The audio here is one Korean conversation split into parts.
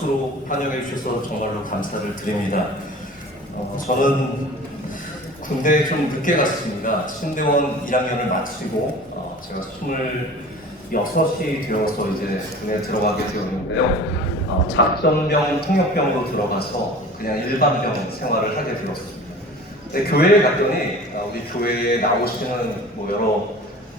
박수로 환영해 주셔서 정말로 감사를 드립니다. 저는 군대에 좀 늦게 갔습니다. 신대원 1학년을 마치고 제가 26이 되어서 이제 군에 들어가게 되었는데요. 작전병, 통역병으로 들어가서 그냥 일반병 생활을 하게 되었습니다. 근데 교회에 갔더니 우리 교회에 나오시는 여러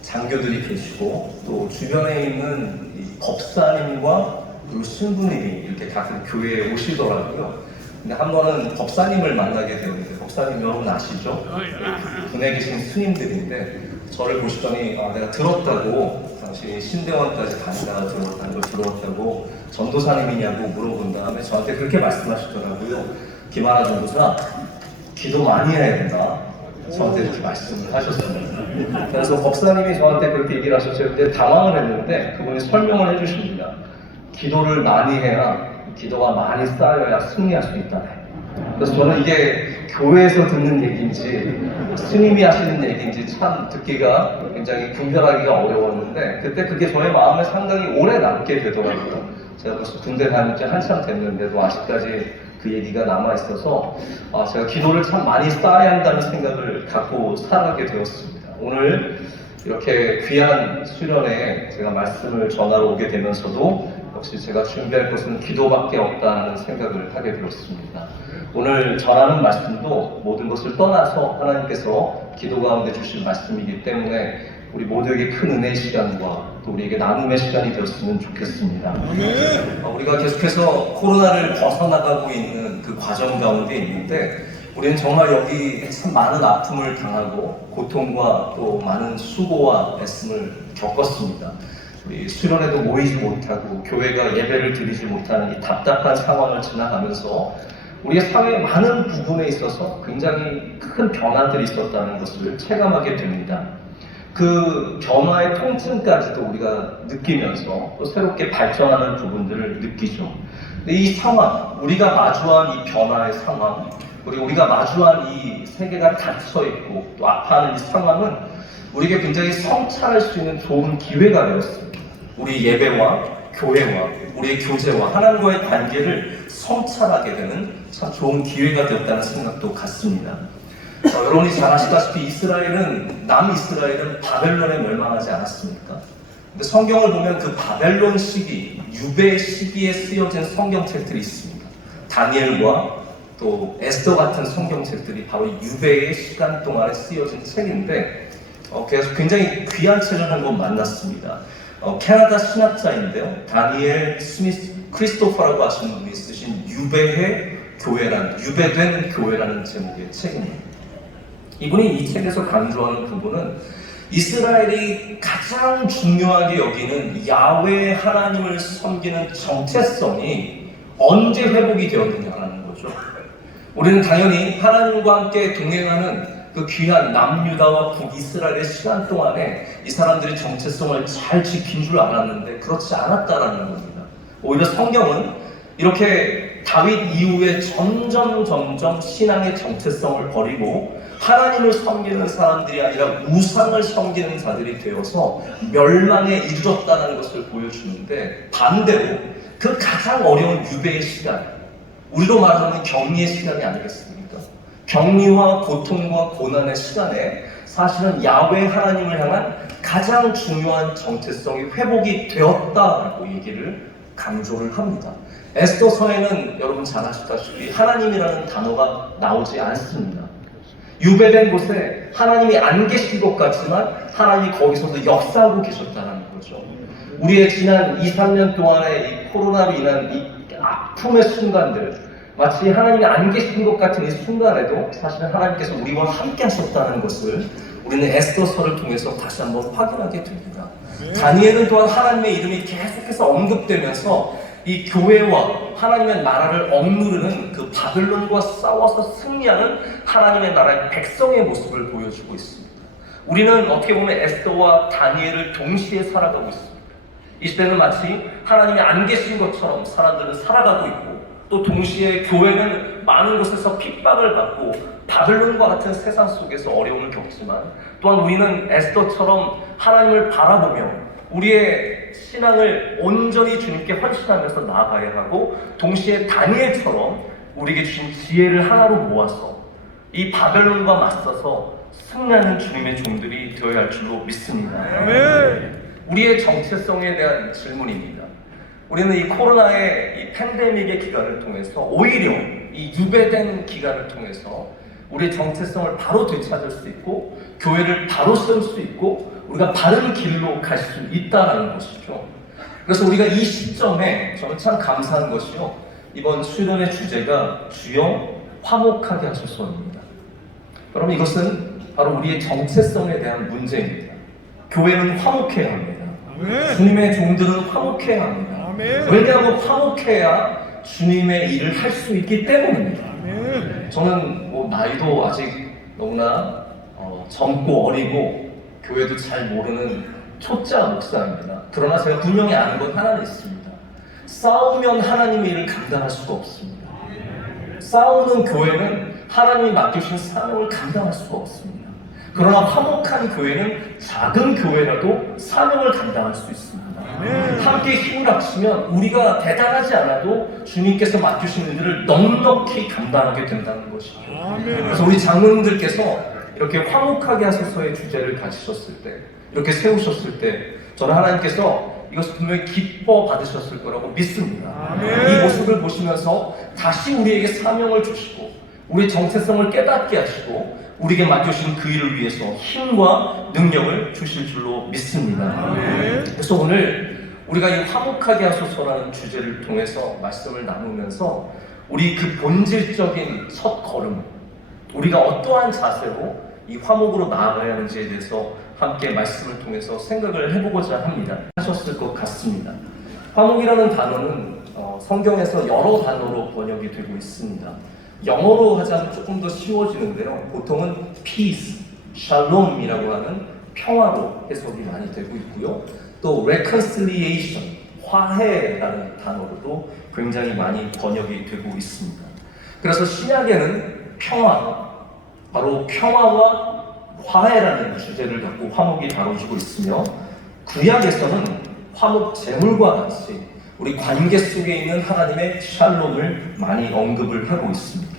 장교들이 계시고 또 주변에 있는 이 법사님과 그리고 신부님이 이렇게 가끔 교회에 오시더라고요. 근데 한 번은 법사님을 만나게 되었는데, 법사님 여러분 아시죠? 군에 계신 스님들인데 저를 보시더니 내가 들었다고, 당신이 신대원까지 다니다가 들었다는 걸 들었다고 전도사님이냐고 물어본 다음에 저한테 그렇게 말씀하시더라고요. 김하나 전도사, 기도 많이 해야 된다. 저한테 이렇게 말씀을 하셨습니다. 그래서 법사님이 저한테 그렇게 얘기를 하셨어요. 근데 당황을 했는데 그분이 설명을 해주십니다. 기도를 많이 해야, 기도가 많이 쌓여야 승리할 수 있다네. 그래서 저는 이게 교회에서 듣는 얘기인지 스님이 하시는 얘기인지 참 듣기가 굉장히 분별하기가 어려웠는데, 그때 그게 저의 마음에 상당히 오래 남게 되더라고요. 제가 벌써 군대 다닐 때 한참 됐는데도 아직까지 그 얘기가 남아있어서 제가 기도를 참 많이 쌓아야 한다는 생각을 갖고 살아가게 되었습니다. 오늘 이렇게 귀한 수련회에 제가 말씀을 전하러 오게 되면서도 역시 제가 준비할 것은 기도밖에 없다는 생각을 하게 되었습니다. 오늘 전하는 말씀도 모든 것을 떠나서 하나님께서 기도 가운데 주신 말씀이기 때문에 우리 모두에게 큰 은혜의 시간과 또 우리에게 나눔의 시간이 되었으면 좋겠습니다. 우리가 계속해서 코로나를 벗어나가고 있는 그 과정 가운데 있는데, 우리는 정말 여기 참 많은 아픔을 당하고 고통과 또 많은 수고와 애씀을 겪었습니다. 우리 수련회도 모이지 못하고 교회가 예배를 드리지 못하는 이 답답한 상황을 지나가면서 우리의 사회의 많은 부분에 있어서 굉장히 큰 변화들이 있었다는 것을 체감하게 됩니다. 그 변화의 통증까지도 우리가 느끼면서 또 새롭게 발전하는 부분들을 느끼죠. 근데 이 상황, 우리가 마주한 이 변화의 상황, 그리고 우리가 마주한 이 세계가 닫혀있고 또 아파하는 이 상황은 우리에게 굉장히 성찰할 수 있는 좋은 기회가 되었습니다. 우리 예배와 교회와 우리의 교제와 하나님과의 관계를 성찰하게 되는 참 좋은 기회가 되었다는 생각도 갖습니다. 여러분이 잘 아시다시피 남이스라엘은 바벨론에 멸망하지 않았습니까? 근데 성경을 보면 그 바벨론 시기, 유배 시기에 쓰여진 성경책들이 있습니다. 다니엘과 또 에스더 같은 성경책들이 바로 유배의 시간 동안에 쓰여진 책인데, 그래서 굉장히 귀한 책을 한 권 만났습니다. 캐나다 신학자인데요, 다니엘 스미스 크리스토퍼라고 하시는 분이 쓰신 유배된 교회라는 제목의 책입니다. 이분이 이 책에서 강조하는 부분은 이스라엘이 가장 중요하게 여기는 야훼 하나님을 섬기는 정체성이 언제 회복이 되었느냐라는 거죠. 우리는 당연히 하나님과 함께 동행하는 그 귀한 남유다와 북이스라엘의 시간 동안에 이 사람들이 정체성을 잘 지킨 줄 알았는데 그렇지 않았다라는 겁니다. 오히려 성경은 이렇게 다윗 이후에 점점 신앙의 정체성을 버리고 하나님을 섬기는 사람들이 아니라 우상을 섬기는 자들이 되어서 멸망에 이르렀다는 것을 보여주는데, 반대로 그 가장 어려운 유배의 시간, 우리로 말하는 격리의 시간이 아니겠습니까? 격리와 고통과 고난의 시간에 사실은 야훼 하나님을 향한 가장 중요한 정체성이 회복이 되었다라고 얘기를 강조를 합니다. 에스더서에는 여러분 잘 아시다시피 하나님이라는 단어가 나오지 않습니다. 유배된 곳에 하나님이 안 계신 것 같지만 하나님이 거기서도 역사하고 계셨다는 거죠. 우리의 지난 2-3년 동안의 이 코로나로 인한 이 아픔의 순간들, 마치 하나님이 안 계신 것 같은 이 순간에도 사실은 하나님께서 우리와 함께 하셨다는 것을 우리는 에스더서를 통해서 다시 한번 확인하게 됩니다. 다니엘은 또한 하나님의 이름이 계속해서 언급되면서 이 교회와 하나님의 나라를 억누르는 그 바벨론과 싸워서 승리하는 하나님의 나라의 백성의 모습을 보여주고 있습니다. 우리는 어떻게 보면 에스더와 다니엘을 동시에 살아가고 있습니다. 이 시대는 마치 하나님이 안 계신 것처럼 사람들은 살아가고 있고, 또 동시에 교회는 많은 곳에서 핍박을 받고 바벨론과 같은 세상 속에서 어려움을 겪지만, 또한 우리는 에스더처럼 하나님을 바라보며 우리의 신앙을 온전히 주님께 헌신하면서 나아가야 하고, 동시에 다니엘처럼 우리에게 주신 지혜를 하나로 모아서 이 바벨론과 맞서서 승리하는 주님의 종들이 되어야 할 줄로 믿습니다. 우리의 정체성에 대한 질문입니다. 우리는 이 코로나의 이 팬데믹의 기간을 통해서 오히려 이 유배된 기간을 통해서 우리의 정체성을 바로 되찾을 수 있고, 교회를 바로 세울 수 있고, 우리가 바른 길로 갈 수 있다는 것이죠. 그래서 우리가 이 시점에 저는 참 감사한 것이요, 이번 수련의 주제가 주여 화목하게 하소서입니다. 여러분, 이것은 바로 우리의 정체성에 대한 문제입니다. 교회는 화목해야 합니다. 주님의 종들은 화목해야 합니다. 왜냐하면 화목해야 주님의 일을 할 수 있기 때문입니다. 저는 나이도 아직 너무나 젊고 어리고 교회도 잘 모르는 초짜 목사입니다. 그러나 제가 분명히 아는 건 하나는 있습니다. 싸우면 하나님의 일을 감당할 수가 없습니다. 싸우는 교회는 하나님이 맡겨주신 사명을 감당할 수가 없습니다. 그러나 화목한 교회는 작은 교회라도 사명을 감당할 수 있습니다. 함께 힘을 합치면 우리가 대단하지 않아도 주님께서 맡기신 일들을 넉넉히 감당하게 된다는 것이죠. 그래서 우리 장로님들께서 이렇게 화목하게 하소서의 주제를 가지셨을 때, 이렇게 세우셨을 때, 저는 하나님께서 이것을 분명히 기뻐 받으셨을 거라고 믿습니다. 이 모습을 보시면서 다시 우리에게 사명을 주시고, 우리의 정체성을 깨닫게 하시고, 우리에게 맡겨주신 그 일을 위해서 힘과 능력을 주실 줄로 믿습니다. 그래서 오늘 우리가 이 화목하게 하소서라는 주제를 통해서 말씀을 나누면서 우리 그 본질적인 첫 걸음, 우리가 어떠한 자세로 이 화목으로 나아가야 하는지에 대해서 함께 말씀을 통해서 생각을 해보고자 합니다. 하셨을 것 같습니다. 화목이라는 단어는 성경에서 여러 단어로 번역이 되고 있습니다. 영어로 하자면 조금 더 쉬워지는데요. 보통은 peace, shalom이라고 하는 평화로 해석이 많이 되고 있고요. 또 reconciliation, 화해라는 단어로도 굉장히 많이 번역이 되고 있습니다. 그래서 신약에는 평화, 바로 평화와 화해라는 주제를 갖고 화목이 다뤄지고 있으며, 구약에서는 화목 제물과 같이 우리 관계 속에 있는 하나님의 샬롬을 많이 언급을 하고 있습니다.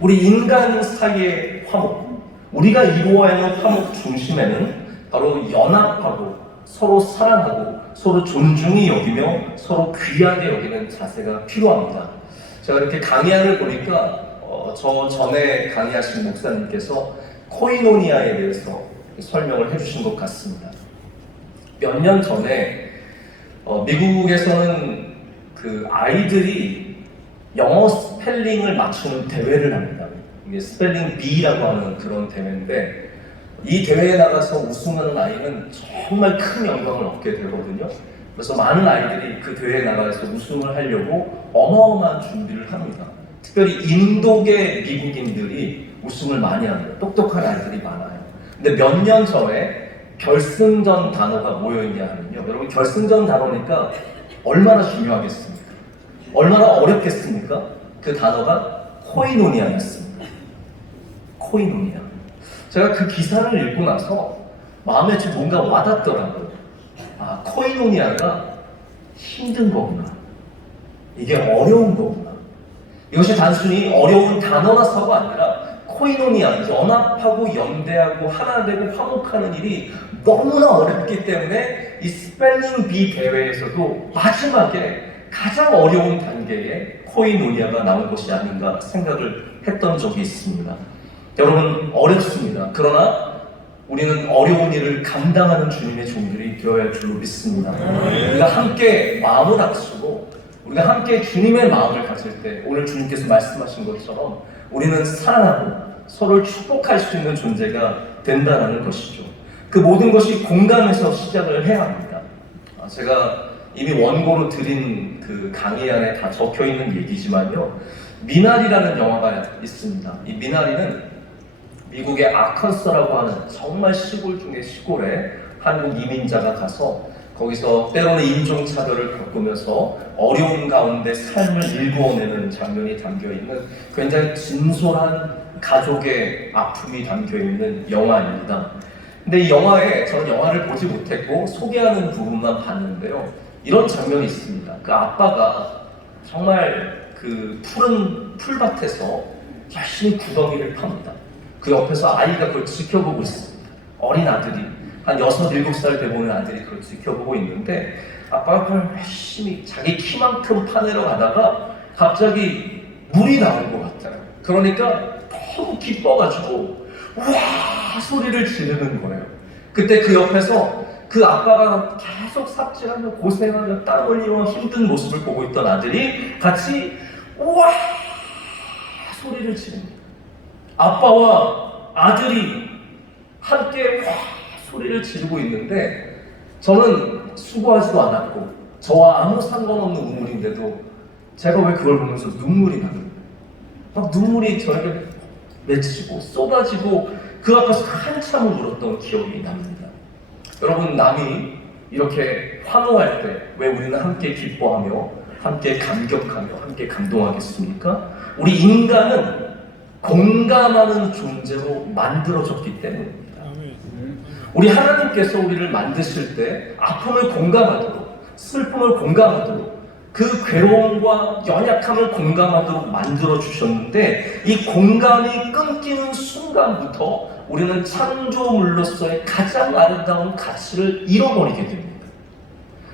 우리 인간 사이의 화목, 우리가 이루어야 하는 화목 중심에는 바로 연합하고 서로 사랑하고 서로 존중히 여기며 서로 귀하게 여기는 자세가 필요합니다. 제가 이렇게 강의안을 보니까 저 전에 강의하신 목사님께서 코이노니아에 대해서 설명을 해주신 것 같습니다. 몇 년 전에 미국에서는 그 아이들이 영어 스펠링을 맞추는 대회를 합니다. 이게 스펠링 B라고 하는 그런 대회인데, 이 대회에 나가서 우승하는 아이는 정말 큰 영광을 얻게 되거든요. 그래서 많은 아이들이 그 대회에 나가서 우승을 하려고 어마어마한 준비를 합니다. 특별히 인도계 미국인들이 우승을 많이 합니다. 똑똑한 아이들이 많아요. 근데 몇 년 전에 결승전 단어가 뭐였냐면요, 여러분, 결승전 단어니까 얼마나 중요하겠습니까? 얼마나 어렵겠습니까? 그 단어가 코이노니아였습니다. 코이노니아. 제가 그 기사를 읽고 나서 마음에 좀 뭔가 와닿더라고요. 아, 코이노니아가 힘든 거구나. 이게 어려운 거구나. 이것이 단순히 어려운 단어라서가 아니라 코이노니아, 연합하고 연대하고 하나 되고 화목하는 일이 너무나 어렵기 때문에 이 스펠링 비 대회에서도 마지막에 가장 어려운 단계에 코이노니아가 나온 것이 아닌가 생각을 했던 적이 있습니다. 여러분, 어렵습니다. 그러나 우리는 어려운 일을 감당하는 주님의 종들이 되어야 할 줄로 믿습니다. 우리가 함께 마음을 합치고 우리가 함께 주님의 마음을 가질 때, 오늘 주님께서 말씀하신 것처럼 우리는 사랑하고 서로를 축복할 수 있는 존재가 된다는 것이죠. 그 모든 것이 공감에서 시작을 해야 합니다. 제가 이미 원고로 드린 그 강의 안에 다 적혀 있는 얘기지만요, 미나리라는 영화가 있습니다. 이 미나리는 미국의 아컨서라고 하는 정말 시골 중의 시골에 한국 이민자가 가서 거기서 때로는 인종차별을 겪으면서 어려운 가운데 삶을 일구어내는 장면이 담겨있는 굉장히 진솔한 가족의 아픔이 담겨있는 영화입니다. 근데 이 영화에 저는 영화를 보지 못했고 소개하는 부분만 봤는데요. 이런 장면이 있습니다. 그 아빠가 정말 그 푸른 풀밭에서 열심히 구덩이를 팝니다. 그 옆에서 아이가 그걸 지켜보고 있습니다. 어린 아들이 한 6, 7살 돼 보는 아들이 그걸 지켜보고 있는데 아빠가 그걸 열심히 자기 키만큼 파내러 가다가 갑자기 물이 나온 것 같아요. 그러니까 너무 기뻐가지고 와 소리를 지르는 거예요. 그때 그 옆에서 그 아빠가 계속 삽질하며 고생하며 땀 흘리며 힘든 모습을 보고 있던 아들이 같이 와 소리를 지릅니다. 아빠와 아들이 함께 와 소리를 지르고 있는데 저는 수고하지도 않았고 저와 아무 상관없는 우물인데도 제가 왜 그걸 보면서 눈물이 나는 거예요. 막 눈물이 저에게 맺히고 쏟아지고 그 앞에서 한참을 울었던 기억이 납니다. 여러분, 남이 이렇게 환호할 때 왜 우리는 함께 기뻐하며 함께 감격하며 함께 감동하겠습니까? 우리 인간은 공감하는 존재로 만들어졌기 때문입니다. 우리 하나님께서 우리를 만드실 때 아픔을 공감하도록, 슬픔을 공감하도록, 그 괴로움과 연약함을 공감하도록 만들어주셨는데 이 공감이 끊기는 순간부터 우리는 창조물로서의 가장 아름다운 가치를 잃어버리게 됩니다.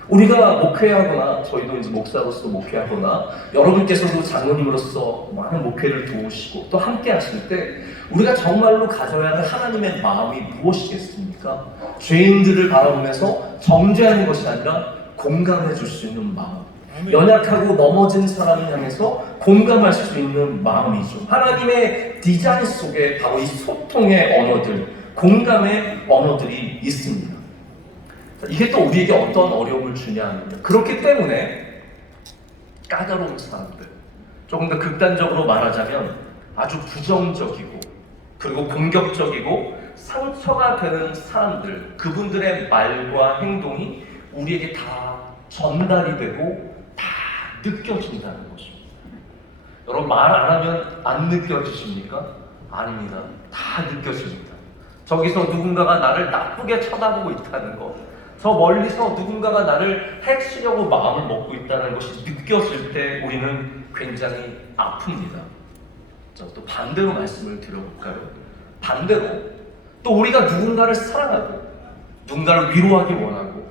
우리가 목회하거나 저희도 이제 목사로서 목회하거나 여러분께서도 장로님으로서 많은 목회를 도우시고 또 함께 하실 때 우리가 정말로 가져야 하는 하나님의 마음이 무엇이겠습니까? 죄인들을 바라보면서 정죄하는 것이 아니라 공감해 줄 수 있는 마음, 연약하고 넘어진 사람을 향해서 공감할 수 있는 마음이죠. 하나님의 디자인 속에 바로 이 소통의 언어들, 공감의 언어들이 있습니다. 이게 또 우리에게 어떤 어려움을 주냐 합니다. 그렇기 때문에 까다로운 사람들, 조금 더 극단적으로 말하자면 아주 부정적이고 그리고 공격적이고 상처가 되는 사람들, 그분들의 말과 행동이 우리에게 다 전달이 되고 다 느껴진다는 것입니다. 여러분, 말 안 하면 안 느껴지십니까? 아닙니다. 다 느껴집니다. 저기서 누군가가 나를 나쁘게 쳐다보고 있다는 것, 저 멀리서 누군가가 나를 해치려고 마음을 먹고 있다는 것이 느껴질 때 우리는 굉장히 아픕니다. 또 반대로 말씀을 드려볼까요? 반대로 또 우리가 누군가를 사랑하고 누군가를 위로하기 원하고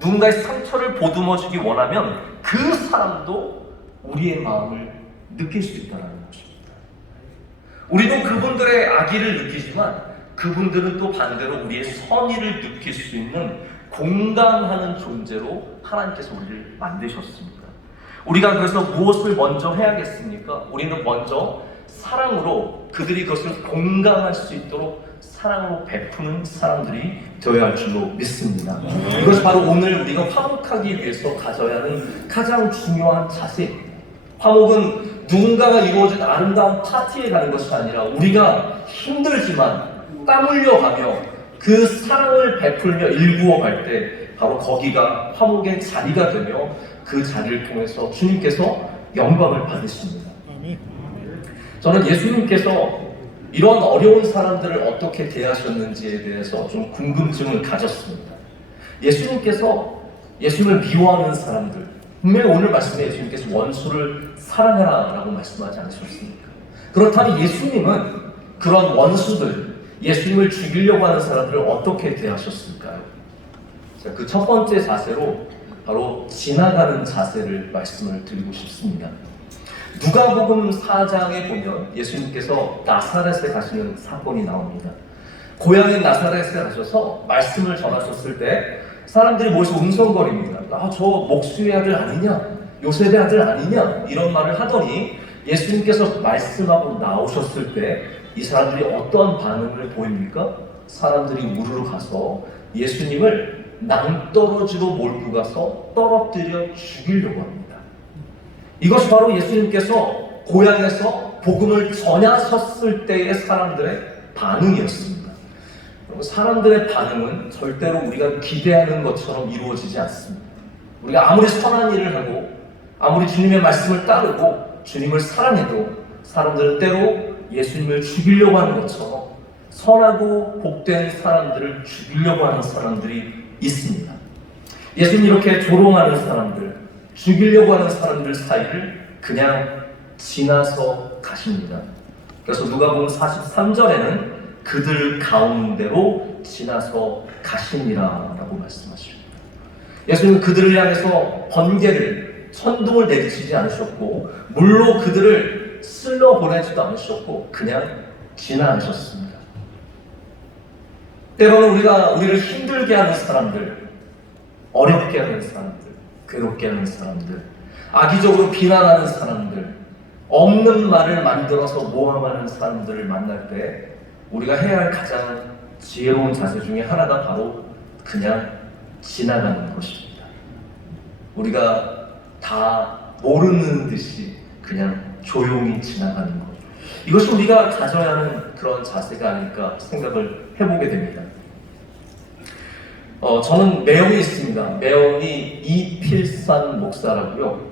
누군가의 상처를 보듬어주기 원하면 그 사람도 우리의 마음을 느낄 수 있다는 것입니다. 우리도 그분들의 악의를 느끼지만 그분들은 또 반대로 우리의 선의를 느낄 수 있는 공감하는 존재로 하나님께서 우리를 만드셨습니다. 우리가 그래서 무엇을 먼저 해야겠습니까? 우리는 먼저 사랑으로 그들이 그것을 공감할 수 있도록 사랑으로 베푸는 사람들이 되어야 할 줄로 믿습니다. 이것이 바로 오늘 우리가 화목하기 위해서 가져야 하는 가장 중요한 자세입니다. 화목은 누군가가 이루어진 아름다운 파티에 가는 것이 아니라 우리가 힘들지만 땀 흘려가며 그 사랑을 베풀며 일구어 갈 때 바로 거기가 화목의 자리가 되며 그 자리를 통해서 주님께서 영광을 받으십니다. 저는 예수님께서 이런 어려운 사람들을 어떻게 대하셨는지에 대해서 좀 궁금증을 가졌습니다. 예수님께서 예수님을 미워하는 사람들, 분명히 오늘 말씀에 예수님께서 원수를 사랑하라 라고 말씀하지 않으셨습니까? 그렇다면 예수님은 그런 원수들, 예수님을 죽이려고 하는 사람들을 어떻게 대하셨을까요? 그 첫 번째 자세로 바로 지나가는 자세를 말씀을 드리고 싶습니다. 누가복음 4장에 보면 예수님께서 나사렛에 가시는 사건이 나옵니다. 고향인 나사렛에 가셔서 말씀을 전하셨을 때 사람들이 모여서 웅성거립니다. 저 목수의 아들 아니냐? 요셉의 아들 아니냐? 이런 말을 하더니 예수님께서 말씀하고 나오셨을 때 이 사람들이 어떤 반응을 보입니까? 사람들이 우르르 가서 예수님을 낭떠러지로 몰고 가서 떨어뜨려 죽이려고 합니다. 이것이 바로 예수님께서 고향에서 복음을 전하셨을 때의 사람들의 반응이었습니다. 사람들의 반응은 절대로 우리가 기대하는 것처럼 이루어지지 않습니다. 우리가 아무리 선한 일을 하고 아무리 주님의 말씀을 따르고 주님을 사랑해도 사람들은 때로 예수님을 죽이려고 하는 것처럼 선하고 복된 사람들을 죽이려고 하는 사람들이 있습니다. 예수님 이렇게 조롱하는 사람들, 죽이려고 하는 사람들 사이를 그냥 지나서 가십니다. 그래서 누가복음 43절에는 그들 가운데로 지나서 가시니라 라고 말씀하십니다. 예수님은 그들을 향해서 번개를, 천둥을 내리치지 않으셨고 물로 그들을 쓸러 보내지도 않으셨고 그냥 지나가셨습니다. 때로는 우리를 힘들게 하는 사람들, 어렵게 하는 사람들, 괴롭게 하는 사람들, 악의적으로 비난하는 사람들, 없는 말을 만들어서 모함하는 사람들을 만날 때 우리가 해야 할 가장 지혜로운 자세 중에 하나가 바로 그냥 지나가는 것입니다. 우리가 다 모르는 듯이 그냥 조용히 지나가는 것. 이것이 우리가 가져야 하는 그런 자세가 아닐까 생각을 해보게 됩니다. 저는 매형이 있습니다. 매형이 이필산 목사라고요.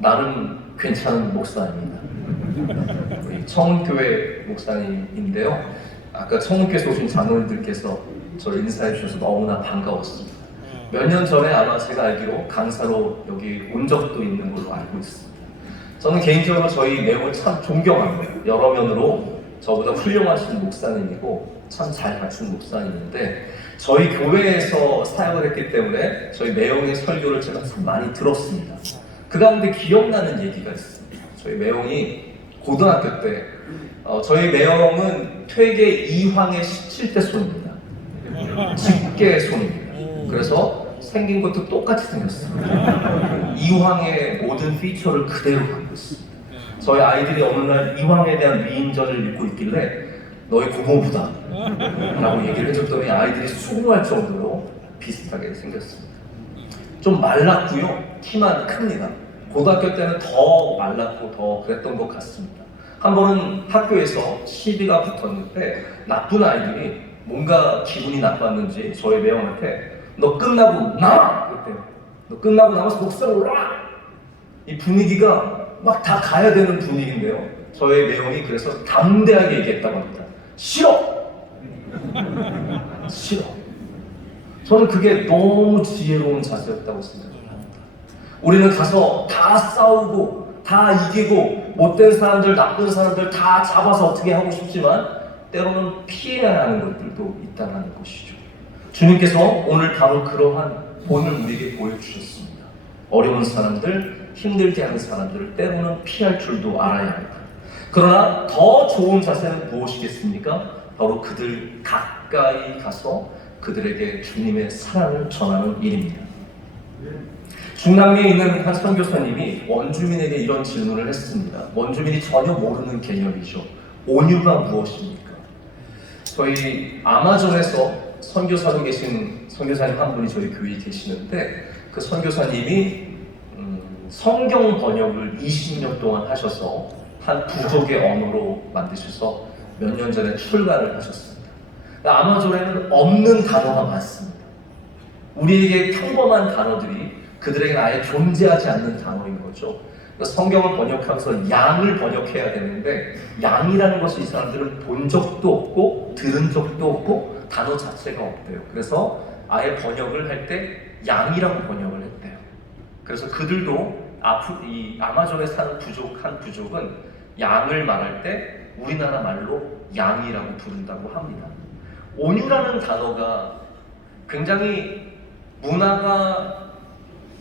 나름 괜찮은 목사입니다. 우리 청운교회 목사님인데요. 아까 청운교에서 오신 장로님들께서 저를 인사해 주셔서 너무나 반가웠습니다. 몇 년 전에 아마 제가 알기로 강사로 여기 온 적도 있는 걸로 알고 있습니다. 저는 개인적으로 저희 매형을 참 존경합니다. 여러 면으로 저보다 훌륭하신 목사님이고 참 잘 갖춘 목사님인데 저희 교회에서 사역을 했기 때문에 저희 매형의 설교를 제가 참 많이 들었습니다. 그 가운데 기억나는 얘기가 있습니다. 저희 매형이 고등학교 때 저희 매형은 퇴계 2황의 17대 손입니다. 직계 손입니다. 그래서 생긴 것도 똑같이 생겼습니다. 2황의 모든 피처를 그대로 갖고 있습니다. 저희 아이들이 어느 날 2황에 대한 미인전을 읽고 있길래 너희 고모부다 라고 얘기를 해줬더니 아이들이 수긍할 정도로 비슷하게 생겼습니다. 좀 말랐고요. 키만 큽니다. 고등학교 때는 더 말랐고 더 그랬던 것 같습니다. 한 번은 학교에서 시비가 붙었는데 나쁜 아이들이 뭔가 기분이 나빴는지 저희 매형한테 너 끝나고 나와! 그랬대요. 너 끝나고 나와서 목사로 올라와! 이 분위기가 막 다 가야 되는 분위기인데요. 저희 매형이 그래서 담대하게 얘기했다고 합니다. 싫어! 싫어. 저는 그게 너무 지혜로운 자세였다고 생각합니다. 우리는 가서 다 싸우고 다 이기고 못된 사람들, 나쁜 사람들 다 잡아서 어떻게 하고 싶지만 때로는 피해야 하는 것들도 있다는 것이죠. 주님께서 오늘 바로 그러한 본을 우리에게 보여주셨습니다. 어려운 사람들, 힘들게 하는 사람들을 때로는 피할 줄도 알아야 합니다. 그러나 더 좋은 자세는 무엇이겠습니까? 바로 그들 가까이 가서 그들에게 주님의 사랑을 전하는 일입니다. 중남미에 있는 한 선교사님이 원주민에게 이런 질문을 했습니다. 원주민이 전혀 모르는 개념이죠. 온유가 무엇입니까? 저희 아마존에서 선교사로 계신 선교사님 한 분이 저희 교회에 계시는데 그 선교사님이 성경 번역을 20년 동안 하셔서 한 부족의 언어로 만드셔서 몇 년 전에 출간을 하셨습니다. 아마존에는 없는 단어가 많습니다. 우리에게 평범한 단어들이 그들에게 아예 존재하지 않는 단어인 거죠. 성경을 번역하면서 양을 번역해야 되는데 양이라는 것을 이 사람들은 본 적도 없고 들은 적도 없고 단어 자체가 없대요. 그래서 아예 번역을 할 때 양이라고 번역을 했대요. 그래서 그들도 이 아마존에 사는 한 부족은 양을 말할 때 우리나라 말로 양이라고 부른다고 합니다. 온유라는 단어가 굉장히 문화가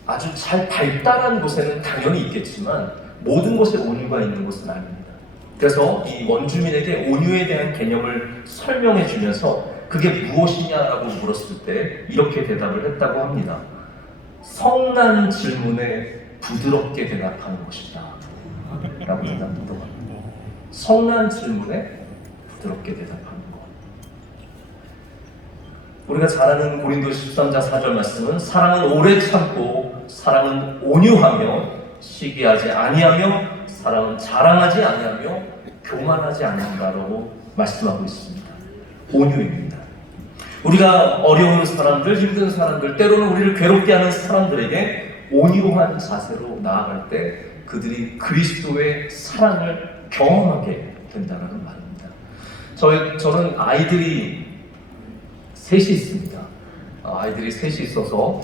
아주 잘 발달한 곳에는 당연히 있겠지만 모든 곳에 온유가 있는 것은 아닙니다. 그래서 이 원주민에게 온유에 대한 개념을 설명해 주면서 그게 무엇이냐라고 물었을 때 이렇게 대답을 했다고 합니다. 성난 질문에 부드럽게 대답하는 것이다 라고 대답하더라고요. 성난 질문에 부드럽게 대답하는 것. 우리가 잘 아는 고린도 13장 4절 말씀은 사랑은 오래 참고 사랑은 온유하며 시기하지 아니하며 사랑은 자랑하지 아니하며 교만하지 않는다라고 말씀하고 있습니다. 온유입니다. 우리가 어려운 사람들, 힘든 사람들, 때로는 우리를 괴롭게 하는 사람들에게 온유한 자세로 나아갈 때 그들이 그리스도의 사랑을 경험하게 된다는 말입니다. 저는 아이들이 셋이 있습니다. 아이들이 셋이 있어서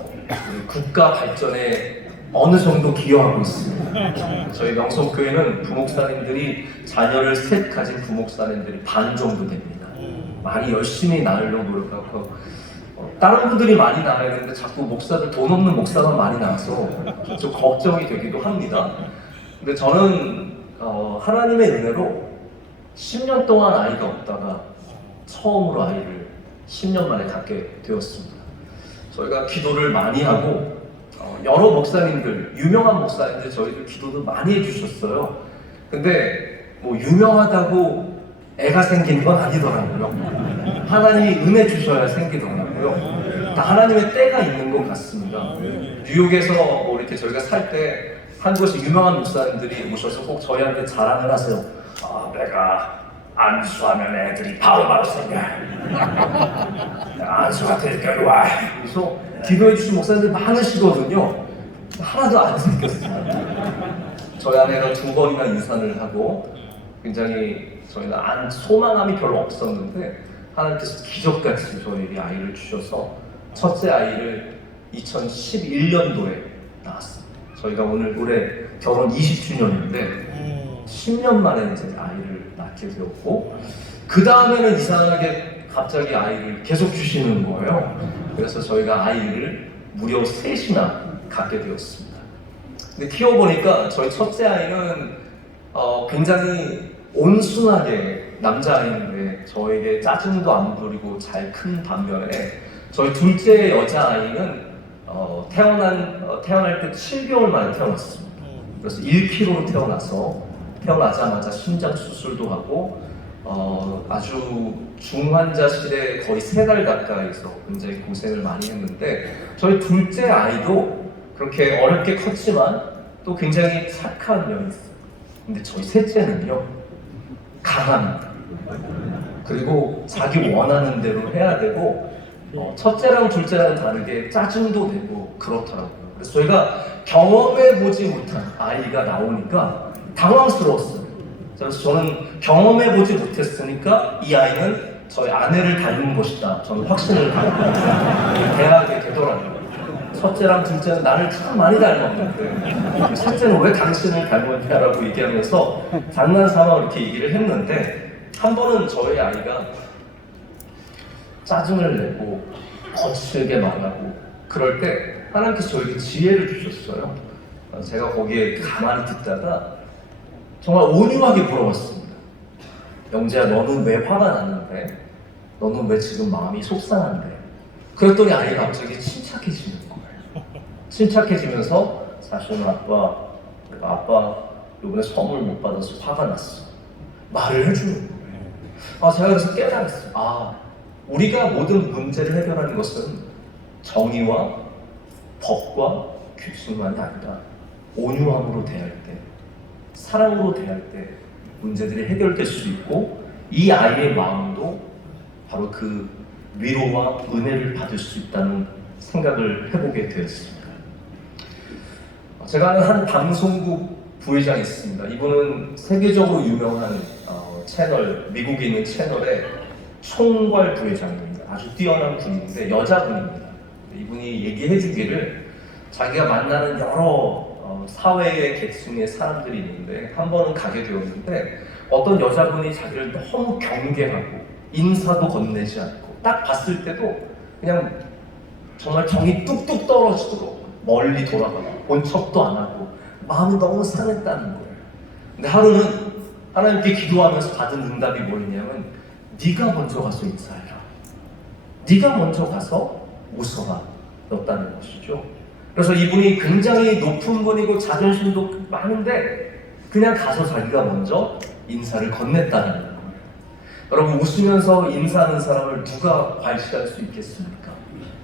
국가 발전에 어느 정도 기여하고 있습니다. 저희 명성교회는 부목사님들이 자녀를 셋 가진 부목사님들이 반 정도 됩니다. 많이 열심히 낳으려고 노력하고 다른 분들이 많이 낳아야 되는데 자꾸 목사들 돈 없는 목사만 많이 낳아서 좀 걱정이 되기도 합니다. 근데 저는 하나님의 은혜로 10년 동안 아이가 없다가 처음으로 아이를 10년 만에 갖게 되었습니다. 저희가 기도를 많이 하고 여러 목사님들, 유명한 목사님들 저희들 기도도 많이 해주셨어요. 근데 뭐 유명하다고 애가 생기는 건 아니더라고요. 하나님이 은혜 주셔야 생기더라고요. 다 하나님의 때가 있는 것 같습니다. 뉴욕에서 뭐 이렇게 저희가 살 때 한 곳이 유명한 목사님들이 오셔서 꼭 저희한테 자랑을 하세요. 내가 안수하면 애들이 바로바로 생겨. 안수가 될 때로 와. 그래서 기도해 주신 목사님들 많으시거든요. 하나도 안 생겼어요. 저희 아내가 2번이나 인산을 하고 굉장히 저희는 소망함이 별로 없었는데 하나님께서 기적같이 저에게 아이를 주셔서 첫째 아이를 2011년도에 낳았습니다. 저희가 오늘 올해 결혼 20주년인데 10년 만에 이제 아이를 낳게 되었고 그 다음에는 이상하게 갑자기 아이를 계속 주시는 거예요. 그래서 저희가 아이를 무려 3이나 갖게 되었습니다. 근데 키워보니까 저희 첫째 아이는 굉장히 온순하게 남자아이인데 저에게 짜증도 안 부리고 잘 큰 반면에 저희 둘째 여자아이는 태어날 때 7개월 만에 태어났습니다. 그래서 1kg로 태어나자마자 심장 수술도 하고 아주 중환자실에 거의 3달 가까이서 굉장히 고생을 많이 했는데 저희 둘째 아이도 그렇게 어렵게 컸지만 또 굉장히 착한 면이 있어요. 근데 저희 셋째는요 강합니다. 그리고 자기 원하는 대로 해야 되고 첫째랑 둘째랑 다르게 짜증도 내고 그렇더라고요. 그래서 저희가 경험해보지 못한 아이가 나오니까 당황스러웠어요. 그래서 저는 경험해보지 못했으니까 이 아이는 저희 아내를 닮은 것이다. 저는 확신을 갖고 대하게 되더라고요. 첫째랑 둘째는 나를 참 많이 닮았는데 셋째는 왜 당신을 닮았냐라고 얘기하면서 장난삼아 이렇게 얘기를 했는데 한 번은 저희 아이가 짜증을 내고 거칠게 말하고 그럴 때 하나님께서 저에게 지혜를 주셨어요. 제가 거기에 가만히 듣다가 정말 온유하게 물어봤습니다. 영재야, 너는 왜 화가 났는데? 너는 왜 지금 마음이 속상한데? 그랬더니 아이가 갑자기 침착해지는 거예요. 침착해지면서 사실은 아빠 이번에 선물 못 받아서 화가 났어. 말을 해주는 거예요. 제가 그래서 깨달았어요. 우리가 모든 문제를 해결하는 것은 정의와 법과 규칙만이 아니라 온유함으로 대할 때, 사랑으로 대할 때 문제들이 해결될 수 있고 이 아이의 마음도 바로 그 위로와 은혜를 받을 수 있다는 생각을 해보게 되었습니다. 제가 아는 한 방송국 부회장이 있습니다. 이분은 세계적으로 유명한 채널, 미국에 있는 채널의 총괄 부회장입니다. 아주 뛰어난 분인데 여자분입니다. 이분이 얘기해 주기를 자기가 만나는 여러 사회의 계층의 사람들이 있는데 한 번은 가게 되었는데 어떤 여자분이 자기를 너무 경계하고 인사도 건네지 않고 딱 봤을 때도 그냥 정말 정이 뚝뚝 떨어지도록 멀리 돌아가고 본 척도 안 하고 마음이 너무 상했다는 거예요. 근데 하루는 하나님께 기도하면서 받은 응답이 뭐였냐면 네가 먼저 가서 인사해라. 네가 먼저 가서 웃어라. 였다는 것이죠. 그래서 이분이 굉장히 높은 분이고 자존심도 많은데 그냥 가서 자기가 먼저 인사를 건넸다는 거예요. 여러분, 웃으면서 인사하는 사람을 누가 발시할 수 있겠습니까?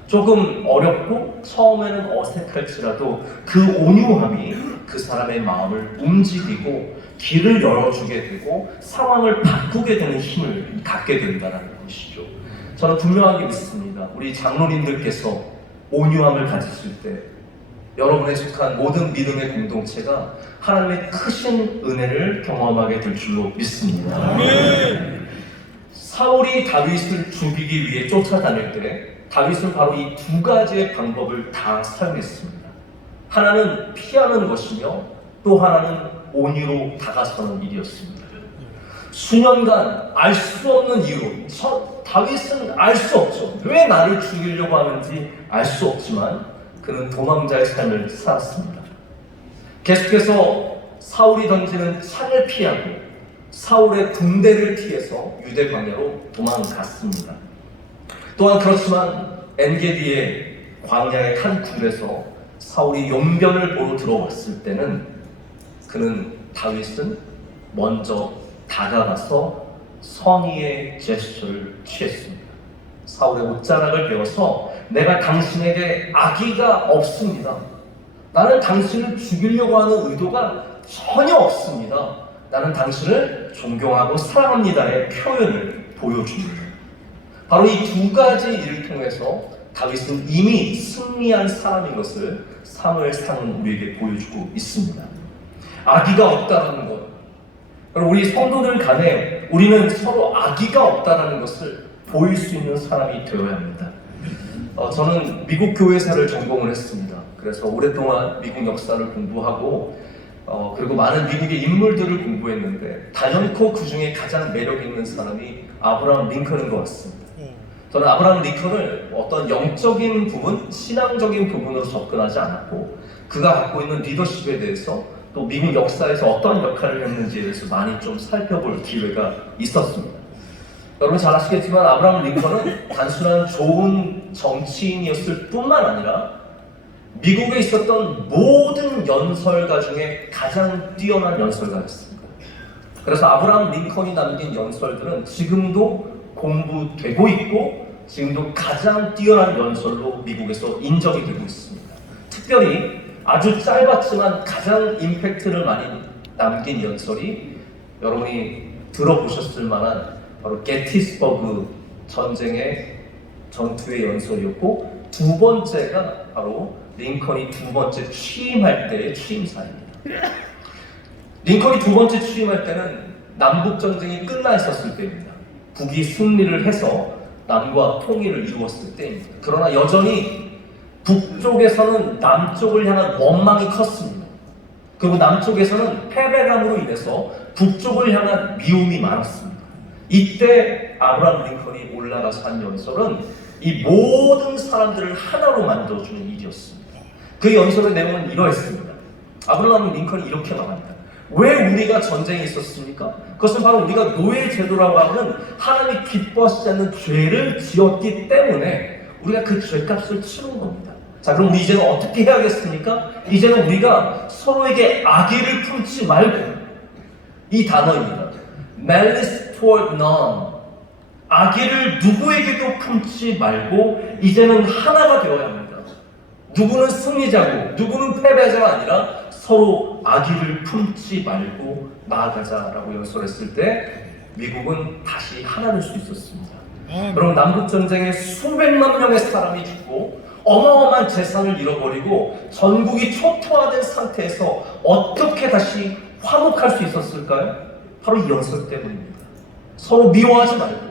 조금 어렵고 처음에는 어색할지라도 그 온유함이 그 사람의 마음을 움직이고 길을 열어주게 되고 상황을 바꾸게 되는 힘을 갖게 된다는 것이죠. 저는 분명하게 믿습니다. 우리 장로님들께서 온유함을 가지실 때 여러분에 속한 모든 믿음의 공동체가 하나님의 크신 은혜를 경험하게 될 줄로 믿습니다. 사울이 다윗을 죽이기 위해 쫓아다닐 때 다윗은 바로 이 두 가지의 방법을 다 사용했습니다. 하나는 피하는 것이며 또 하나는 온유로 다가서는 일이었습니다. 수년간 알 수 없는 이유로 다윗은 알 수 없죠. 왜 나를 죽이려고 하는지 알 수 없지만 그는 도망자의 삶을 살았습니다. 계속해서 사울이 던지는 창을 피하고 사울의 군대를 피해서 유대 광야로 도망갔습니다. 또한 그렇지만 엔게디의 광야의 한 굴에서 사울이 용변을 보러 들어왔을 때는 다윗은 먼저 다가가서 선의의 제스처를 취했습니다. 사울의 옷자락을 베어서 내가 당신에게 악의가 없습니다. 나는 당신을 죽이려고 하는 의도가 전혀 없습니다. 나는 당신을 존경하고 사랑합니다의 표현을 보여줍니다. 바로 이 두 가지 일을 통해서 다윗은 이미 승리한 사람인 것을 사무엘상은 우리에게 보여주고 있습니다. 악의가 없다는 것, 우리 성도들 간에 우리는 서로 악의가 없다는 것을 보일 수 있는 사람이 되어야 합니다. 저는 미국 교회사를 전공을 했습니다. 그래서 오랫동안 미국 역사를 공부하고 그리고 많은 미국의 인물들을 공부했는데 단연코 그 중에 가장 매력 있는 사람이 아브라함 링컨인 것 같습니다. 저는 아브라함 링컨을 어떤 영적인 부분, 신앙적인 부분으로 접근하지 않았고 그가 갖고 있는 리더십에 대해서 또 미국 역사에서 어떤 역할을 했는지에 대해서 많이 좀 살펴볼 기회가 있었습니다. 여러분 잘 아시겠지만 아브라함 링컨은 단순한 좋은 정치인이었을 뿐만 아니라 미국에 있었던 모든 연설가 중에 가장 뛰어난 연설가였습니다. 그래서 아브라함 링컨이 남긴 연설들은 지금도 공부되고 있고 지금도 가장 뛰어난 연설로 미국에서 인정이 되고 있습니다. 특별히 아주 짧았지만 가장 임팩트를 많이 남긴 연설이 여러분이 들어보셨을 만한 바로 게티스버그 전쟁의 전투의 연설이었고 두 번째가 바로 링컨이 두 번째 취임할 때의 취임사입니다. 링컨이 두 번째 취임할 때는 남북전쟁이 끝나 있었을 때입니다. 북이 승리를 해서 남과 통일을 이루었을 때입니다. 그러나 여전히 북쪽에서는 남쪽을 향한 원망이 컸습니다. 그리고 남쪽에서는 패배감으로 인해서 북쪽을 향한 미움이 많았습니다. 이때 아브라함 링컨이 올라가서 한 연설은 이 모든 사람들을 하나로 만들어주는 일이었습니다. 그 연설의 내용은 이러했습니다. 아브라함 링컨이 이렇게 말합니다. 왜 우리가 전쟁이 있었습니까? 그것은 바로 우리가 노예제도라고 하는 하나님이 기뻐하시지 않는 죄를 지었기 때문에 우리가 그 죄값을 치른 겁니다. 자, 그럼 우리 이제는 어떻게 해야겠습니까? 이제는 우리가 서로에게 악의를 품지 말고, 이 단어입니다. malice toward none. 악의를 누구에게도 품지 말고 이제는 하나가 되어야 합니다. 누구는 승리자고 누구는 패배자가 아니라 서로 악의를 품지 말고 나아가자라고 연설했을 때 미국은 다시 하나 될 수 있었습니다. 여러분, 남북전쟁에 수백만 명의 사람이 죽고 어마어마한 재산을 잃어버리고 전국이 초토화된 상태에서 어떻게 다시 화목할 수 있었을까요? 바로 이 연설 때문입니다. 서로 미워하지 말고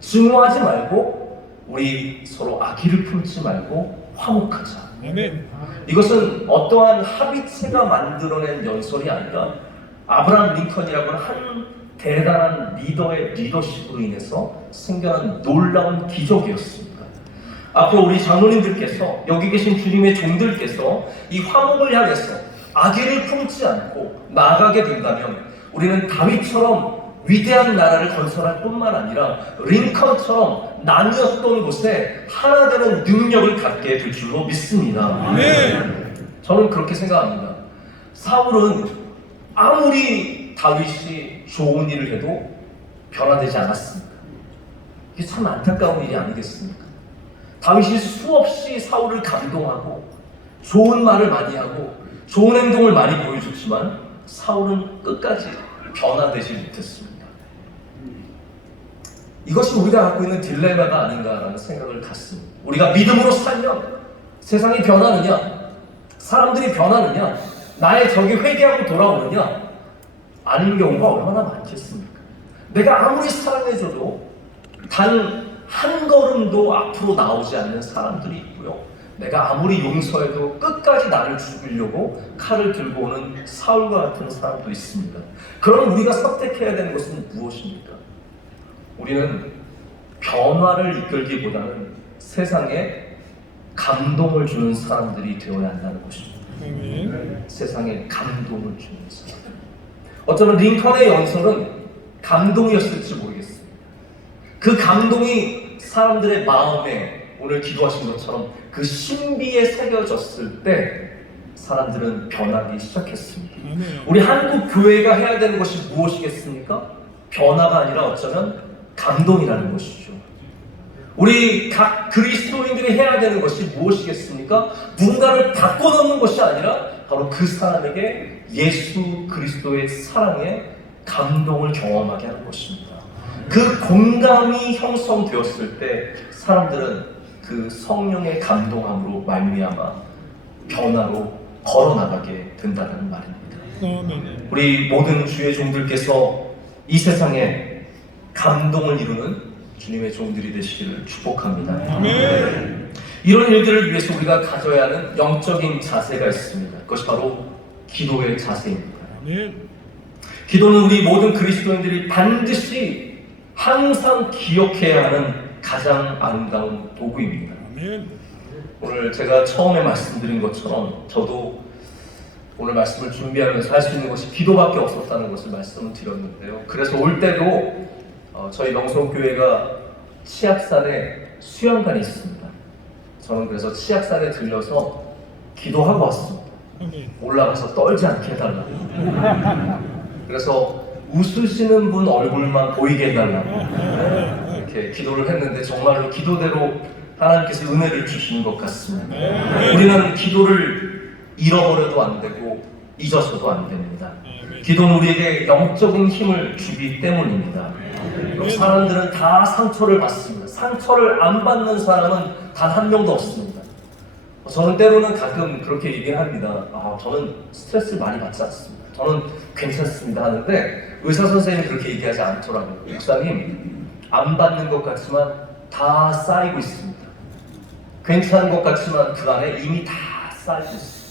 증오하지 말고 우리 서로 악의를 품지 말고 화목하자. 아멘. 이것은 어떠한 합의체가 만들어낸 연설이 아니라 아브라함 링컨이라고 하는 한 대단한 리더의 리더십으로 인해서 생겨난 놀라운 기적이었습니다. 앞으로 우리 장로님들께서, 여기 계신 주님의 종들께서 이 화목을 향해서 악의를 품지 않고 나아가게 된다면 우리는 다윗처럼 위대한 나라를 건설할 뿐만 아니라 링컨처럼 나뉘었던 곳에 하나 되는 능력을 갖게 될 줄로 믿습니다. 저는 그렇게 생각합니다. 사울은 아무리 다윗이 좋은 일을 해도 변화되지 않았습니다. 이게 참 안타까운 일이 아니겠습니까? 다윗이 수없이 사울을 감동하고 좋은 말을 많이 하고 좋은 행동을 많이 보여줬지만 사울은 끝까지 변화되지 못했습니다. 이것이 우리가 갖고 있는 딜레마가 아닌가라는 생각을 갖습니다. 우리가 믿음으로 살면 세상이 변하느냐, 사람들이 변하느냐, 나의 적이 회개하고 돌아오느냐, 아닌 경우가 얼마나 많겠습니까? 내가 아무리 사랑해줘도 단 한 걸음도 앞으로 나오지 않는 사람들이 있고요. 내가 아무리 용서해도 끝까지 나를 죽이려고 칼을 들고 오는 사울과 같은 사람도 있습니다. 그럼 우리가 선택해야 되는 것은 무엇입니까? 우리는 변화를 이끌기보다는 세상에 감동을 주는 사람들이 되어야 한다는 것입니다. 세상에 감동을 주는 사람. 어쩌면 링컨의 연설은 감동이었을지 모르겠습니다. 그 감동이 사람들의 마음에 오늘 기도하신 것처럼 그 신비에 새겨졌을 때 사람들은 변하기 시작했습니다. 우리 한국 교회가 해야 되는 것이 무엇이겠습니까? 변화가 아니라 어쩌면 감동이라는 것이죠. 우리 각 그리스도인들이 해야 되는 것이 무엇이겠습니까? 누군가를 바꿔놓는 것이 아니라 바로 그 사람에게 예수 그리스도의 사랑에 감동을 경험하게 하는 것입니다. 그 공감이 형성되었을 때 사람들은 그 성령의 감동함으로 말미암아 변화로 걸어나가게 된다는 말입니다. 우리 모든 주의 종들께서 이 세상에 감동을 이루는 주님의 종들이 되시기를 축복합니다. 이런 일들을 위해서 우리가 가져야 하는 영적인 자세가 있습니다. 그것이 바로 기도의 자세입니다. 기도는 우리 모든 그리스도인들이 반드시 항상 기억해야 하는 가장 아름다운 도구입니다. 오늘 제가 처음에 말씀드린 것처럼 저도 오늘 말씀을 준비하면서 할 수 있는 것이 기도밖에 없었다는 것을 말씀을 드렸는데요. 그래서 올 때도 저희 명성교회가 치악산에 수양관이 있습니다. 저는 그래서 치악산에 들려서 기도하고 왔습니다. 올라가서 떨지 않게 해달라고. 그래서 웃으시는 분 얼굴만 보이게 해달라고 이렇게 기도를 했는데 정말로 기도대로 하나님께서 은혜를 주시는 것 같습니다. 우리는 기도를 잃어버려도 안 되고 잊어서도 안 됩니다. 기도는 우리에게 영적인 힘을 주기 때문입니다. 사람들은 다 상처를 받습니다. 상처를 안 받는 사람은 단 한 명도 없습니다. 저는 때로는 가끔 그렇게 얘기합니다. 저는 스트레스를 많이 받지 않습니다. 저는 괜찮습니다 하는데 의사 선생님이 그렇게 얘기하지 않더라고요. 목사님, 안 받는 것 같지만 다 쌓이고 있습니다. 괜찮은 것 같지만 그 안에 이미 다 쌓이고 있습니다.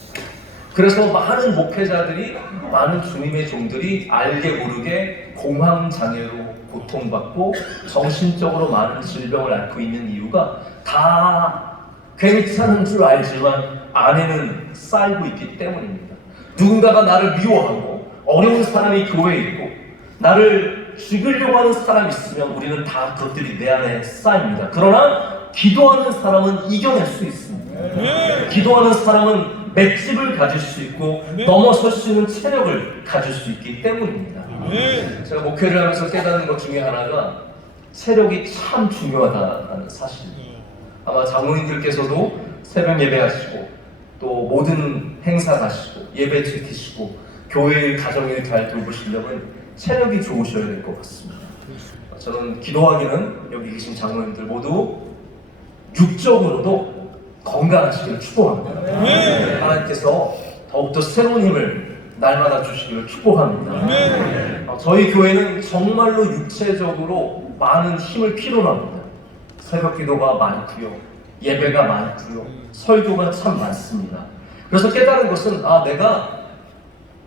그래서 많은 목회자들이, 많은 주님의 종들이 알게 모르게 공황장애로 고통받고 정신적으로 많은 질병을 앓고 있는 이유가 다 괜찮은 줄 알지만 안에는 쌓이고 있기 때문입니다. 누군가가 나를 미워하고 어려운 사람이 교회에 있고 나를 죽이려고 하는 사람이 있으면 우리는 다 그것들이 내 안에 쌓입니다. 그러나 기도하는 사람은 이겨낼 수 있습니다. 기도하는 사람은 맷집을 가질 수 있고 넘어설 수 있는 체력을 가질 수 있기 때문입니다. 제가 목회를 하면서 깨닫는 것 중에 하나가 체력이 참 중요하다는 사실입니다. 아마 장로님들께서도 새벽 예배하시고 또 모든 행사 가시고 예배 지키시고 교회의 가정일 잘 돌보시려면 체력이 좋으셔야 될 것 같습니다. 저는 기도하기는 여기 계신 장로님들 모두 육적으로도 건강하시기를 축복합니다. 하나님께서 더욱더 새로운 힘을 날마다 주시기를 축복합니다. 저희 교회는 정말로 육체적으로 많은 힘을 필요로 합니다. 새벽 기도가 많고요, 예배가 많고요, 설교가 참 많습니다. 그래서 깨달은 것은 내가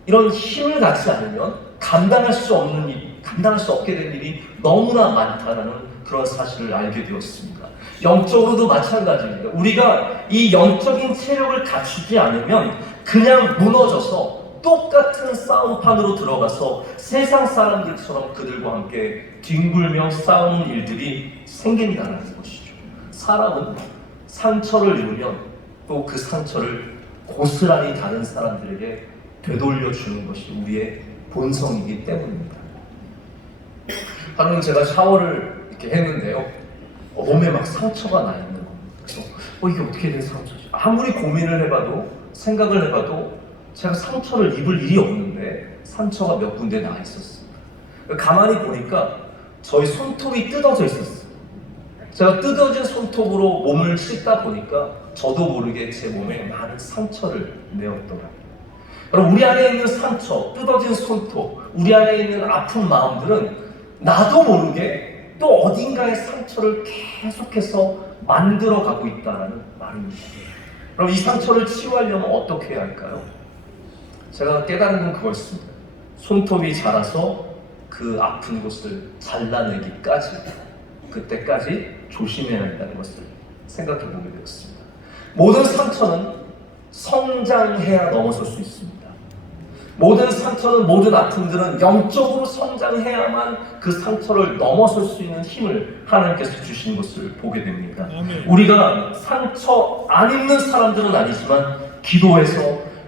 이런 힘을 갖지 않으면 감당할 수 없게 된 일이 너무나 많다는 그런 사실을 알게 되었습니다. 영적으로도 마찬가지입니다. 우리가 이 영적인 체력을 갖추지 않으면 그냥 무너져서 똑같은 싸움판으로 들어가서 세상 사람들처럼 그들과 함께 뒹굴며 싸우는 일들이 생긴다는 것이죠. 사람은 상처를 입으면 또 그 상처를 고스란히 다른 사람들에게 되돌려주는 것이 우리의 본성이기 때문입니다. 방금 제가 샤워를 이렇게 했는데요, 몸에 막 상처가 나 있는 겁니다. 그래서 이게 어떻게 된 상처지? 아무리 고민을 해봐도 생각을 해봐도 제가 상처를 입을 일이 없는데 상처가 몇 군데 나 있었습니다. 가만히 보니까 저희 손톱이 뜯어져 있었어요. 제가 뜯어진 손톱으로 몸을 씻다 보니까 저도 모르게 제 몸에 많은 상처를 내었더라고요. 그럼 우리 안에 있는 상처, 뜯어진 손톱, 우리 안에 있는 아픈 마음들은 나도 모르게 또 어딘가의 상처를 계속해서 만들어가고 있다는 말입니다. 그럼 이 상처를 치유하려면 어떻게 해야 할까요? 제가 깨달은 건 그거였습니다. 손톱이 자라서 그 아픈 곳을 잘라내기까지, 그때까지 조심해야 한다는 것을 생각해 보게 되었습니다. 모든 상처는 성장해야 넘어설 수 있습니다. 모든 상처는, 모든 아픔들은 영적으로 성장해야만 그 상처를 넘어설 수 있는 힘을 하나님께서 주신 것을 보게 됩니다. 우리가 상처 안 입는 사람들은 아니지만 기도해서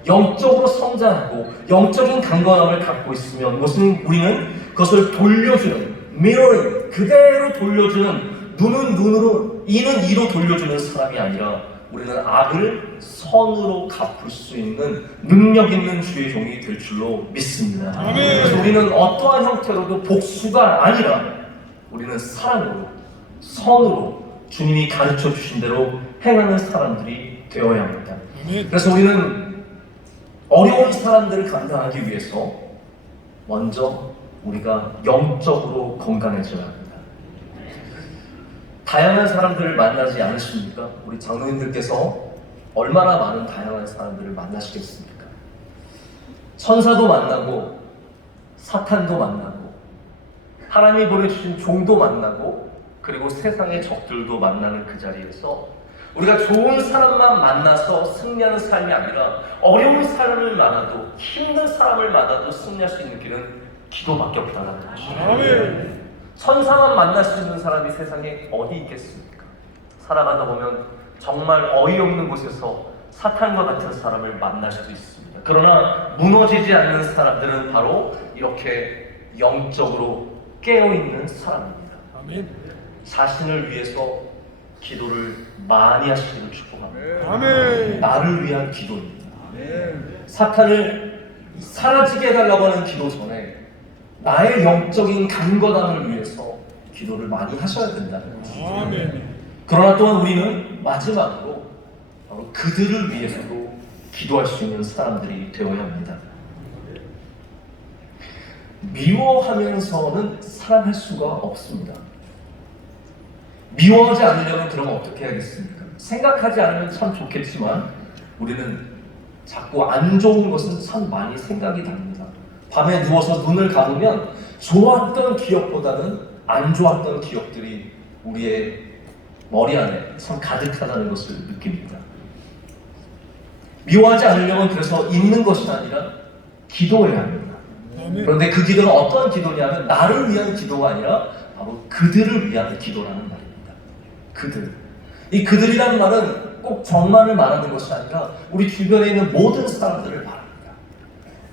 영적으로 성장하고 영적인 강건함을 갖고 있으면 무슨 우리는 그것을 돌려주는, mirroring, 그대로 돌려주는, 눈은 눈으로, 이는 이로 돌려주는 사람이 아니라 우리는 악을 선으로 갚을 수 있는 능력 있는 주의 종이 될 줄로 믿습니다. 그래서 우리는 어떠한 형태로도 복수가 아니라 우리는 사랑으로, 선으로 주님이 가르쳐 주신 대로 행하는 사람들이 되어야 합니다. 그래서 우리는 어려운 사람들을 감당하기 위해서 먼저 우리가 영적으로 건강해져야 합니다. 다양한 사람들을 만나지 않으십니까? 우리 장로님들께서 얼마나 많은 다양한 사람들을 만나시겠습니까? 천사도 만나고 사탄도 만나고 하나님이 보내주신 종도 만나고 그리고 세상의 적들도 만나는 그 자리에서 우리가 좋은 사람만 만나서 승리하는 삶이 아니라 어려운 사람을 만나도, 힘든 사람을 만나도 승리할 수 있는 길은 기도밖에 없다는 것이죠. 천사만 만날 수 있는 사람이 세상에 어디 있겠습니까? 살아가다 보면 정말 어이없는 곳에서 사탄과 같은 사람을 만날 수도 있습니다. 그러나 무너지지 않는 사람들은 바로 이렇게 영적으로 깨어있는 사람입니다. 자신을 위해서 기도를 많이 하시기를 축복합니다. 나를 위한 기도입니다. 사탄을 사라지게 해달라고 하는 기도 전에 나의 영적인 강건함을 위해서 기도를 많이 하셔야 된다는 것이죠. 그러나 또한 우리는 마지막으로 그들을 위해서도 기도할 수 있는 사람들이 되어야 합니다. 미워하면서는 사랑할 수가 없습니다. 미워하지 않으려면 그러면 어떻게 해야겠습니까? 생각하지 않으면 참 좋겠지만 우리는 자꾸 안 좋은 것은 참 많이 생각이 납니다. 밤에 누워서 눈을 감으면 좋았던 기억보다는 안 좋았던 기억들이 우리의 머리 안에 참 가득하다는 것을 느낍니다. 미워하지 않으려면 그래서 있는 것이 아니라 기도해야 합니다. 그런데 그 기도는 어떠한 기도냐면 나를 위한 기도가 아니라 바로 그들을 위한 기도라는 말입니다. 그들. 이 그들이라는 말은 꼭 정만을 말하는 것이 아니라 우리 주변에 있는 모든 사람들을 말합니다.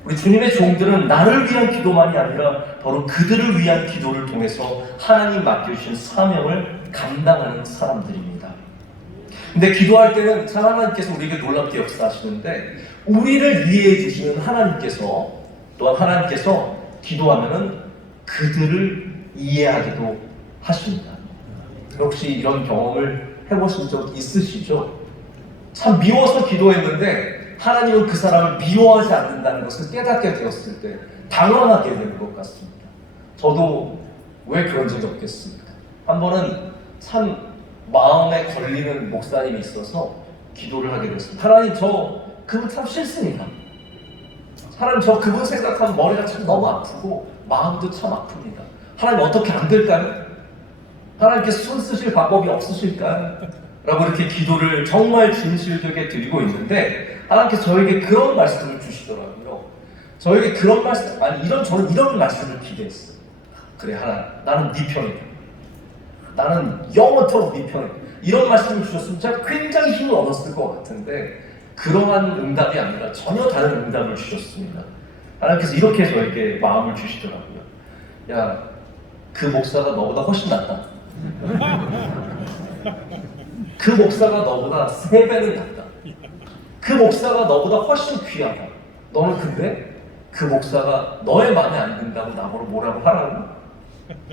우리 주님의 종들은 나를 위한 기도만이 아니라 바로 그들을 위한 기도를 통해서 하나님 맡겨주신 사명을 감당하는 사람들입니다. 근데 기도할 때는 참 하나님께서 우리에게 놀랍게 역사하시는데 우리를 이해해 주시는 하나님께서 또한 하나님께서 기도하면은 그들을 이해하기도 하십니다. 혹시 이런 경험을 해보신 적 있으시죠? 참 미워서 기도했는데 하나님은 그 사람을 미워하지 않는다는 것을 깨닫게 되었을 때 당황하게 되는 것 같습니다. 저도 왜 그런 적이 없겠습니까? 한 번은 참 마음에 걸리는 목사님이 있어서 기도를 하게 됐습니다. 하나님 저 그분 참 싫습니다. 하나님 저 그분 생각하면 머리가 참 너무 아프고 마음도 참 아픕니다. 하나님 어떻게 안 될까요? 하나님께서 손 쓰실 방법이 없으실까요? 라고 이렇게 기도를 정말 진실되게 드리고 있는데 하나님께서 저에게 그런 말씀을 주시더라고요. 저에게 그런 말씀, 아니 저는 이런 말씀을 기대했어요. 그래 하나님, 나는 네 편이다. 나는 영원토록 네 편이다. 이런 말씀을 주셨으면 제가 굉장히 힘을 얻었을 것 같은데 그러한 응답이 아니라 전혀 다른 응답을 주셨습니다. 하나님께서 이렇게 저에게 마음을 주시더라고요. 야, 그 목사가 너보다 훨씬 낫다. 그 목사가 너보다 3배는 낫다. 그 목사가 너보다 훨씬 귀하다. 너는 근데 그 목사가 너의 마음에 안 든다고 나보고 뭐라고 하라고?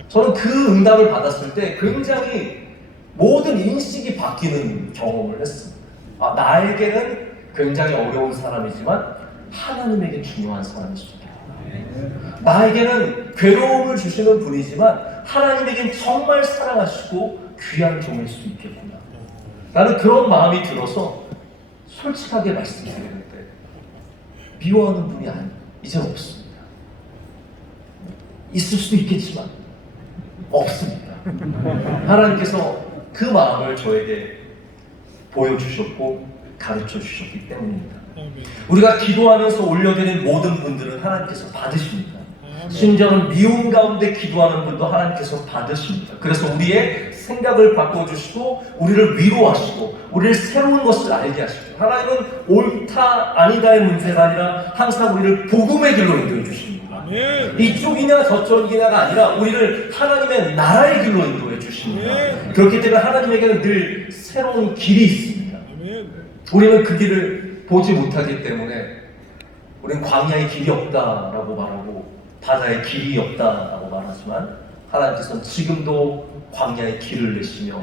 저는 그 응답을 받았을 때 굉장히 모든 인식이 바뀌는 경험을 했습니다. 아, 나에게는 굉장히 어려운 사람이지만 하나님에게 중요한 사람이십니다. 나에게는 괴로움을 주시는 분이지만 하나님에겐 정말 사랑하시고 귀한 종일 수 있겠구나. 나는 그런 마음이 들어서 솔직하게 말씀드리는데 미워하는 분이 이제 없습니다. 있을 수도 있겠지만 없습니다. 하나님께서 그 마음을 저에게 보여주셨고 가르쳐 주셨기 때문입니다. 우리가 기도하면서 올려드린 모든 분들은 하나님께서 받으십니다. 심지어는 미움 가운데 기도하는 분도 하나님께서 받으십니다. 그래서 우리의 생각을 바꿔주시고 우리를 위로하시고 우리를 새로운 것을 알게 하시고, 하나님은 옳다 아니다의 문제가 아니라 항상 우리를 복음의 길로 인도해 주십니다. 이쪽이냐 저쪽이냐가 아니라 우리를 하나님의 나라의 길로 인도해 주십니다. 그렇기 때문에 하나님에게는 늘 새로운 길이 있습니다. 우리는 그 길을 보지 못하기 때문에 우리는 광야의 길이 없다라고 말하고 바다의 길이 없다라고 말하지만, 하나님께서는 지금도 광야의 길을 내시며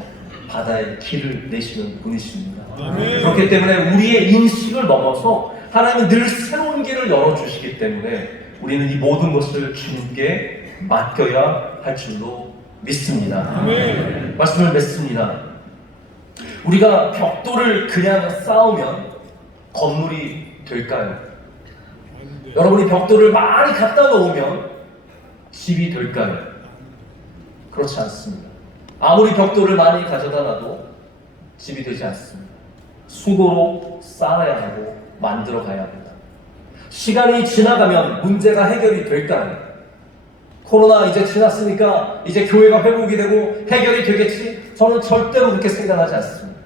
바다의 길을 내시는 분이십니다. 그렇기 때문에 우리의 인식을 넘어서 하나님은 늘 새로운 길을 열어주시기 때문에 우리는 이 모든 것을 주님께 맡겨야 할 줄로 믿습니다. 말씀을 맺습니다. 우리가 벽돌을 그냥 쌓으면 건물이 될까요? 여러분이 벽돌을 많이 갖다 놓으면 집이 될까요? 그렇지 않습니다. 아무리 벽돌을 많이 가져다 놔도 집이 되지 않습니다. 수고로 쌓아야 하고 만들어 가야 합니다. 시간이 지나가면 문제가 해결이 될까요? 코로나 이제 지났으니까 이제 교회가 회복이 되고 해결이 되겠지? 저는 절대로 그렇게 생각하지 않습니다.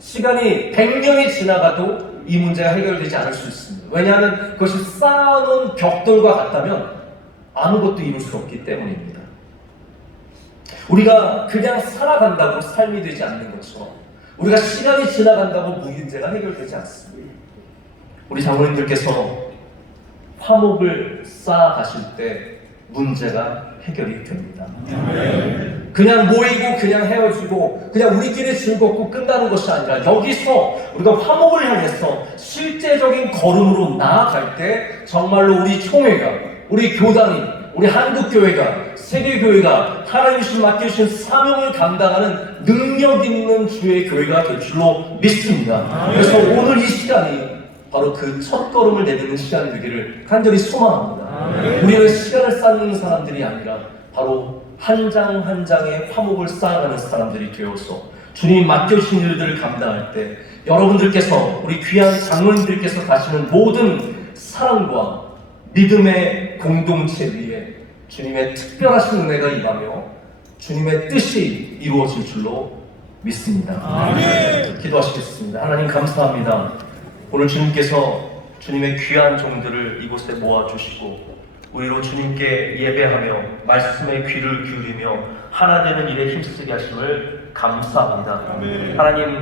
시간이 100년이 지나가도 이 문제가 해결되지 않을 수 있습니다. 왜냐하면 그것이 쌓아놓은 벽돌과 같다면 아무것도 이룰 수 없기 때문입니다. 우리가 그냥 살아간다고 삶이 되지 않는 것처럼 우리가 시간이 지나간다고 문제가 해결되지 않습니다. 우리 장로님들께서 화목을 쌓아가실 때 문제가 해결이 됩니다. 그냥 모이고 그냥 헤어지고 그냥 우리끼리 즐겁고 끝나는 것이 아니라 여기서 우리가 화목을 향해서 실제적인 걸음으로 나아갈 때 정말로 우리 총회가, 우리 교단이, 우리 한국교회가, 세계교회가 하나님이 맡겨주신 사명을 감당하는 능력 있는 주의 교회가 될 줄로 믿습니다. 그래서 오늘 이 시간이 바로 그 첫 걸음을 내딛는 시간이 되기를 간절히 소망합니다. 우리는 시간을 쌓는 사람들이 아니라 바로 한 장 한 장의 화목을 쌓아가는 사람들이 되어서 주님이 맡겨주신 일들을 감당할 때 여러분들께서, 우리 귀한 장로님들께서 가시는 모든 사랑과 믿음의 공동체 위에 주님의 특별하신 은혜가 임하며 주님의 뜻이 이루어질 줄로 믿습니다. 아멘. 기도하시겠습니다. 하나님 감사합니다. 오늘 주님께서 주님의 귀한 종들을 이곳에 모아주시고 우리로 주님께 예배하며 말씀에 귀를 기울이며 하나 되는 일에 힘쓰게 하심을 감사합니다. 아멘. 하나님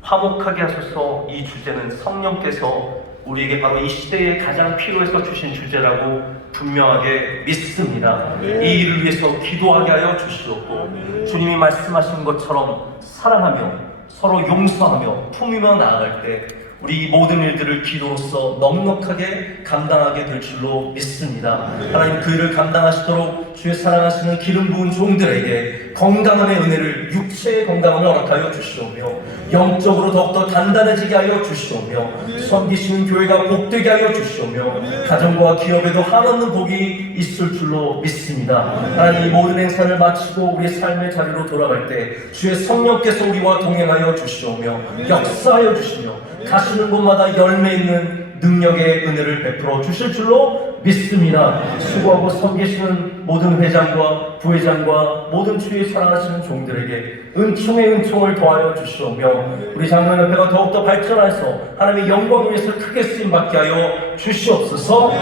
화목하게 하소서. 이 주제는 성령께서 우리에게 바로 이 시대에 가장 필요해서 주신 주제라고 분명하게 믿습니다. 아멘. 이 일을 위해서 기도하게 하여 주시옵고 아멘. 주님이 말씀하신 것처럼 사랑하며 서로 용서하며 품으며 나아갈 때 우리 모든 일들을 기도로서 넉넉하게 감당하게 될 줄로 믿습니다. 하나님 그 일을 감당하시도록 주의 사랑하시는 기름 부은 종들에게 건강함의 은혜를, 육체의 건강함을 허락하여 주시오며 영적으로 더욱더 단단해지게 하여 주시오며 섬기시는 교회가 복되게 하여 주시오며 가정과 기업에도 한없는 복이 있을 줄로 믿습니다. 하나님 이 모든 행사를 마치고 우리의 삶의 자리로 돌아갈 때 주의 성령께서 우리와 동행하여 주시오며 역사하여 주시며 가시는 곳마다 열매 있는 능력의 은혜를 베풀어 주실 줄로 믿습니다. 수고하고 섬기시는 모든 회장과 부회장과 모든 주의 사랑하시는 종들에게 은총의 은총을 더하여 주시오며 우리 장로협회가 더욱더 발전해서 하나님의 영광을 위해서 크게 쓰임받게 하여 주시옵소서.